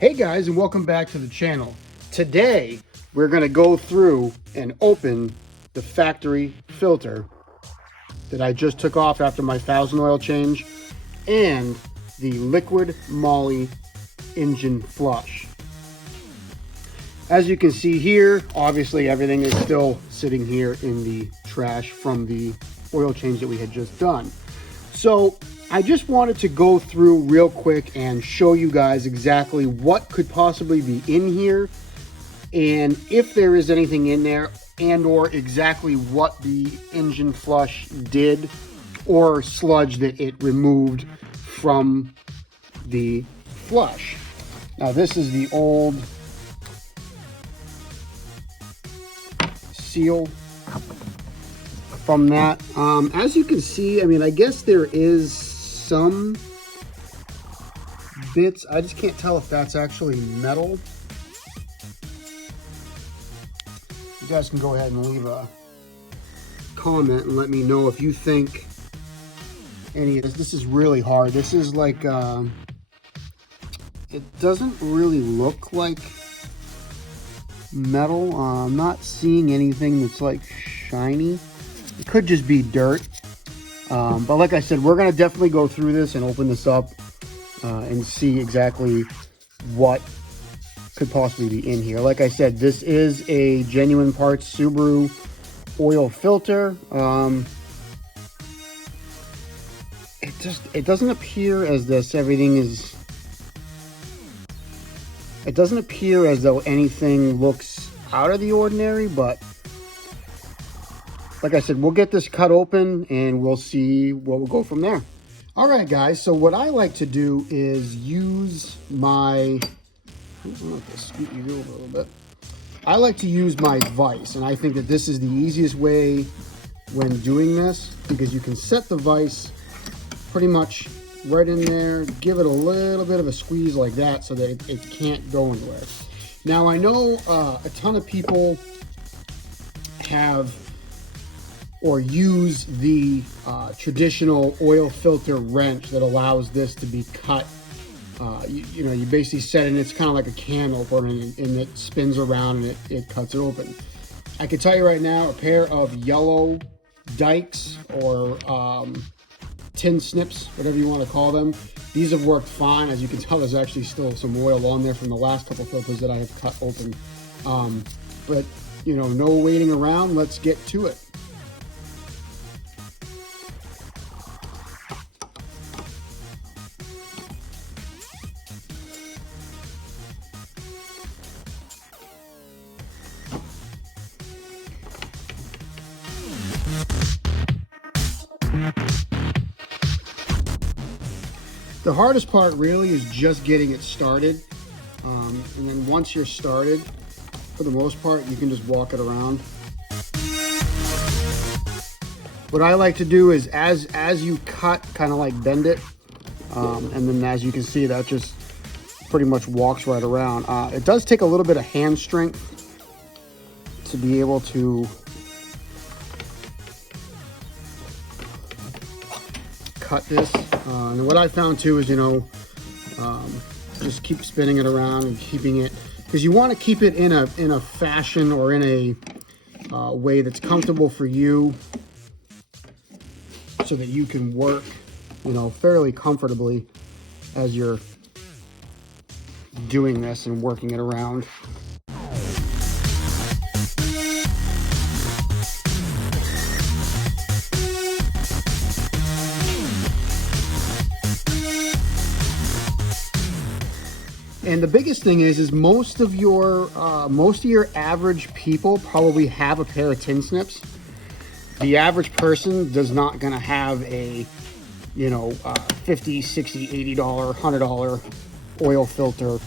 Hey guys, and welcome back to the channel. Today we're going to go through and open the factory filter that I just took off after my 1000 oil change and the liquid moly engine flush. As you can see here, obviously everything is still sitting here in the trash from the oil change that we had just done. So I just wanted to go through real quick and show you guys exactly what could possibly be in here and if there is anything in there, and or exactly what the engine flush did or sludge that it removed from the flush. Now this is the old seal from that. As you can see, I mean, I guess there is some bits. I just can't tell if that's actually metal. You guys can go ahead and leave a comment and let me know if you think any of this. This is really hard. This is like, it doesn't really look like metal. I'm not seeing anything that's like shiny. It could just be dirt. But like I said, we're going to definitely go through this and open this up and see exactly what could possibly be in here. Like I said, this is a genuine parts Subaru oil filter. It doesn't appear as this everything is. It doesn't appear as though anything looks out of the ordinary, but like I said, we'll get this cut open and we'll see what we'll go from there. All right, guys. So what I like to do is use my, I'm going to scoot you over a little bit. I like to use my vise, and I think that this is the easiest way when doing this, because you can set the vise pretty much right in there, give it a little bit of a squeeze like that so that it can't go anywhere. Now, I know a ton of people have or use the traditional oil filter wrench that allows this to be cut. You know, you basically set it, and it's kind of like a can opener, and it spins around and it cuts it open. I can tell you right now, a pair of yellow dikes or tin snips, whatever you want to call them, these have worked fine. As you can tell, there's actually still some oil on there from the last couple filters that I have cut open. But, you know, no waiting around. Let's get to it. The hardest part really is just getting it started, and then once you're started, for the most part, you can just walk it around. What I like to do is as you cut, kind of like bend it, and then as you can see, that just pretty much walks right around. It does take a little bit of hand strength to be able to cut this. And what I found too is, you know, just keep spinning it around and keeping it, because you want to keep it in a fashion or in a way that's comfortable for you, so that you can work, you know, fairly comfortably as you're doing this and working it around. And the biggest thing is most of your average people probably have a pair of tin snips. The average person does not gonna have a, you know, $50, $60, $80, $100 oil filter.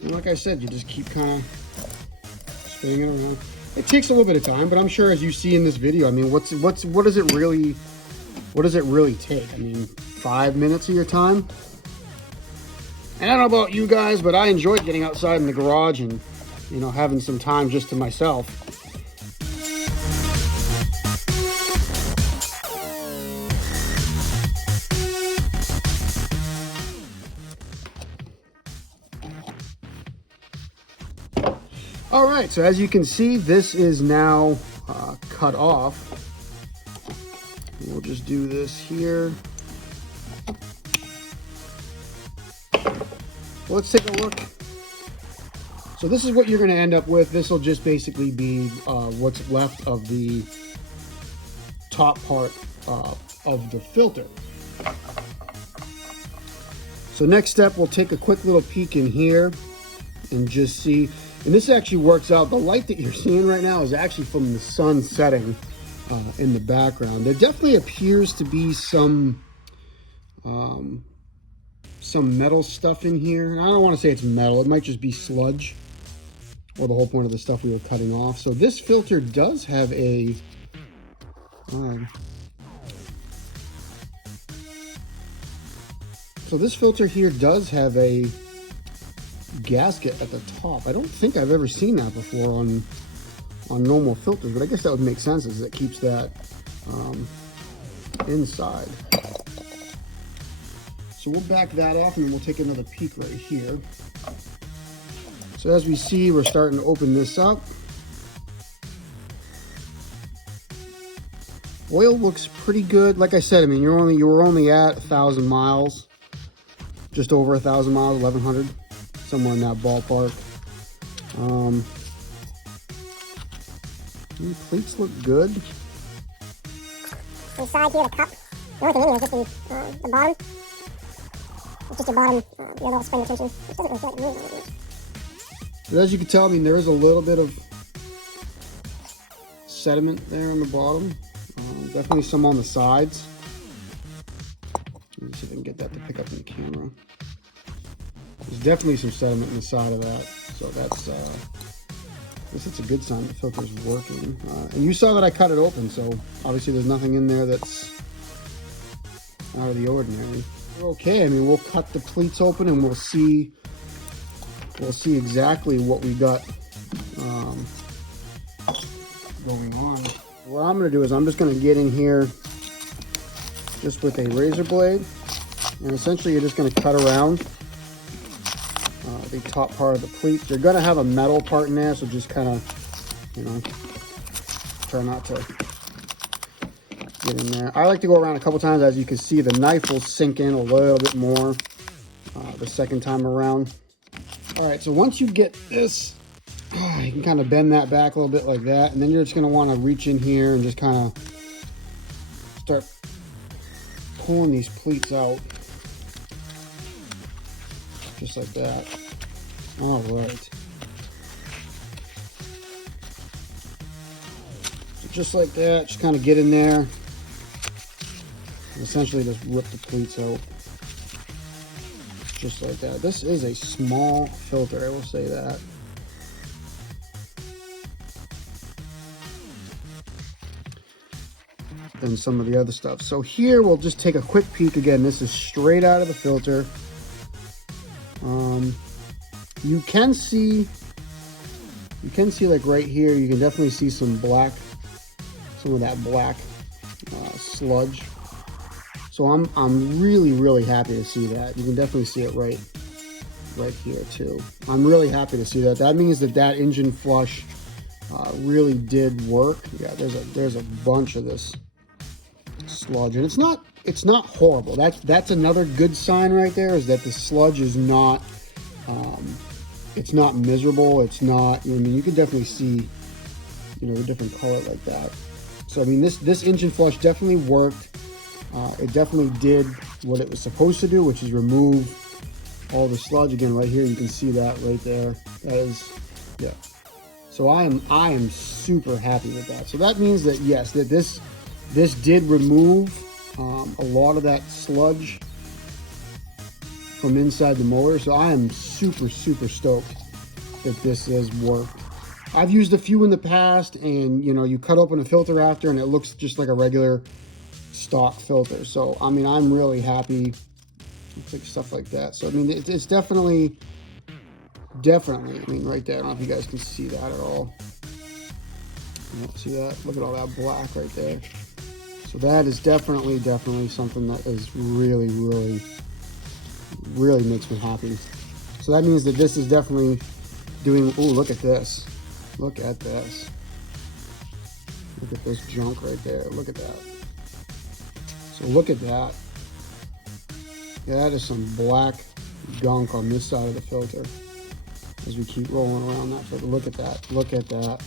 And like I said, you just keep kind of spinning it around. It takes a little bit of time, but I'm sure, as you see in this video, I mean, what does it really take? I mean, 5 minutes of your time? And I don't know about you guys, but I enjoyed getting outside in the garage and, you know, having some time just to myself. All right, so as you can see, this is now cut off. We'll just do this here. Let's take a look. So this is what you're going to end up with. This will just basically be what's left of the top part of the filter. So next step, we'll take a quick little peek in here and just see. And this actually works out. The light that you're seeing right now is actually from the sun setting in the background. There definitely appears to be some metal stuff in here. And I don't want to say it's metal. It might just be sludge, or the whole point of the stuff we were cutting off. So this filter does have a so this filter here does have a gasket at the top. I don't think I've ever seen that before on normal filters, but I guess that would make sense, as it keeps that inside. So we'll back that off and then we'll take another peek right here. So as we see, we're starting to open this up. Oil looks pretty good. Like I said, I mean, you were only at 1,000 miles, just over 1,000 miles, 1,100, somewhere in that ballpark. The plates look good. Inside here, the cup. The only thing in here is just the bottom. It's just the bottom, your little spring retention. It doesn't really feel like moving very much. But as you can tell, I mean, there is a little bit of sediment there on the bottom. Definitely some on the sides. Let me see if I can get that to pick up in the camera. There's definitely some sediment in the side of that. So that's, I guess it's a good sign the filter's working. And you saw that I cut it open, so obviously there's nothing in there that's out of the ordinary. Okay, I mean, we'll cut the pleats open and we'll see exactly what we got going on. What I'm going to do is I'm just going to get in here just with a razor blade, and essentially you're just going to cut around the top part of the pleats. You're going to have a metal part in there, so just kind of, you know, try not to get in there. I like to go around a couple times. As you can see, the knife will sink in a little bit more the second time around. All right, so once you get this, you can kind of bend that back a little bit like that, and then you're just going to want to reach in here and just kind of start pulling these pleats out, just like that. All right. So just like that, just kind of get in there and essentially just rip the pleats out. Just like that. This is a small filter, I will say that. Than some of the other stuff. So here we'll just take a quick peek. Again, this is straight out of the filter. You can see like right here, you can definitely see some black, some of that black sludge. So I'm really happy to see that. You can definitely see it right here too. I'm really happy to see that. That means that engine flush really did work. Yeah, there's a bunch of this sludge, and it's not horrible. That's another good sign right there, is that the sludge is not it's not miserable. It's not, you know, I mean, you can definitely see, you know, the different color like that. So I mean, this engine flush definitely worked. It definitely did what it was supposed to do, which is remove all the sludge. Again, right here, you can see that right there. That is, yeah. So I am super happy with that. So that means that yes, that this did remove a lot of that sludge from inside the motor. So I am super stoked that this has worked. I've used a few in the past, and you know, you cut open a filter after and it looks just like a regular stock filter. So I mean, I'm really happy with stuff like that. So I mean, it's definitely, I mean, right there, I don't know if you guys can see that at all. You don't see that? Look at all that black right there. So that is definitely something that is really makes me happy. So that means that this is definitely doing, oh, look at this. Look at this. Look at this junk right there. Look at that. So look at that. That is some black gunk on this side of the filter. As we keep rolling around that filter. Look at that. Look at that.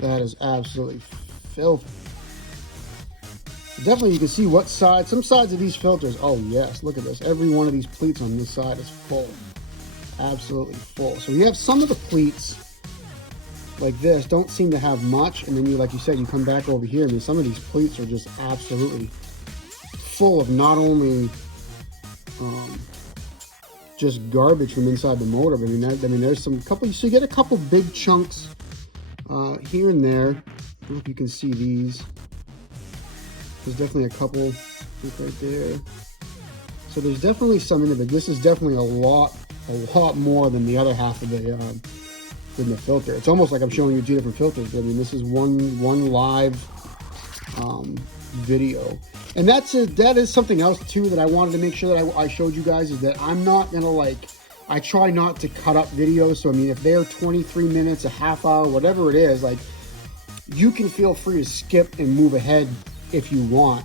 That is absolutely filthy. Definitely you can see what side, some sides of these filters, oh yes, look at this. Every one of these pleats on this side is full. Absolutely full. So you have some of the pleats like this don't seem to have much, and then you, like you said, you come back over here, I mean, some of these pleats are just absolutely full of not only just garbage from inside the motor, but I mean, there's some couple, so you get a couple big chunks here and there. I don't know if you can see these. There's definitely a couple right there. So there's definitely some in it, but this is definitely a lot more than the other half of the filter. It's almost like I'm showing you two different filters, but I mean, this is one live video. And that is something else too that I wanted to make sure that I showed you guys, is that I'm not gonna I try not to cut up videos. So I mean, if they're 23 minutes, a half hour, whatever it is, like, you can feel free to skip and move ahead if you want.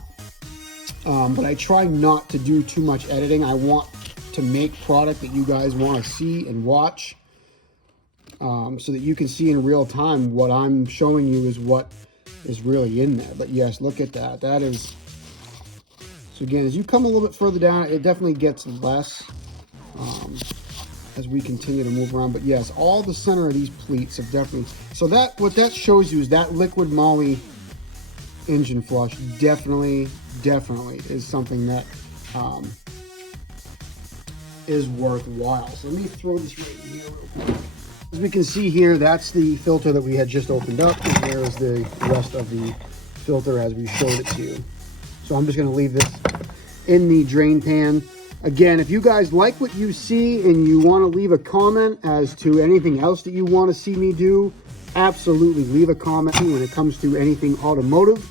But I try not to do too much editing. I want to make product that you guys want to see and watch, so that you can see in real time what I'm showing you is what is really in there. But yes, look at that. That is, so again, as you come a little bit further down, it definitely gets less as we continue to move around. But yes, all the center of these pleats have definitely, so that, what that shows you is that liquid moly engine flush definitely is something that is worthwhile. So let me throw this right here real quick. As we can see here, that's the filter that we had just opened up, and there is the rest of the filter as we showed it to you. So I'm just going to leave this in the drain pan. Again, if you guys like what you see and you want to leave a comment as to anything else that you want to see me do, absolutely leave a comment when it comes to anything automotive.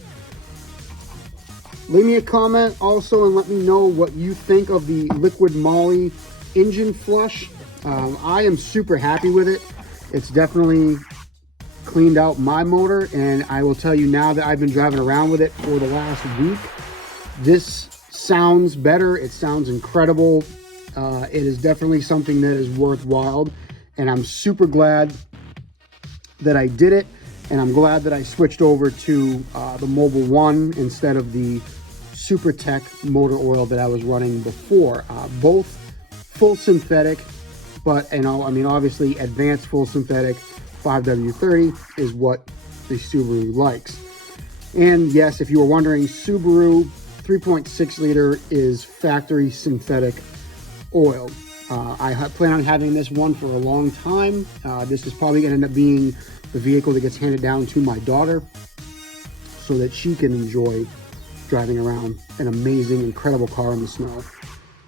Leave me a comment also and let me know what you think of the liquid moly engine flush. I am super happy with it. It's definitely cleaned out my motor, and I will tell you, now that I've been driving around with it for the last week, this sounds better. It sounds incredible. It is definitely something that is worthwhile, and I'm super glad that I did it. And I'm glad that I switched over to the Mobile One instead of the Super Tech motor oil that I was running before. Both full synthetic, but, you know, I mean, obviously advanced full synthetic 5W30 is what the Subaru likes. And yes, if you were wondering, Subaru 3.6 liter is factory synthetic oil. I plan on having this one for a long time. This is probably going to end up being the vehicle that gets handed down to my daughter so that she can enjoy driving around an amazing, incredible car in the snow.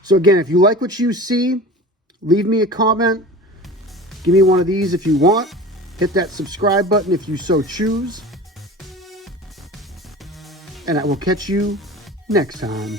So again, if you like what you see, leave me a comment. Give me one of these if you want. Hit that subscribe button if you so choose. And I will catch you next time.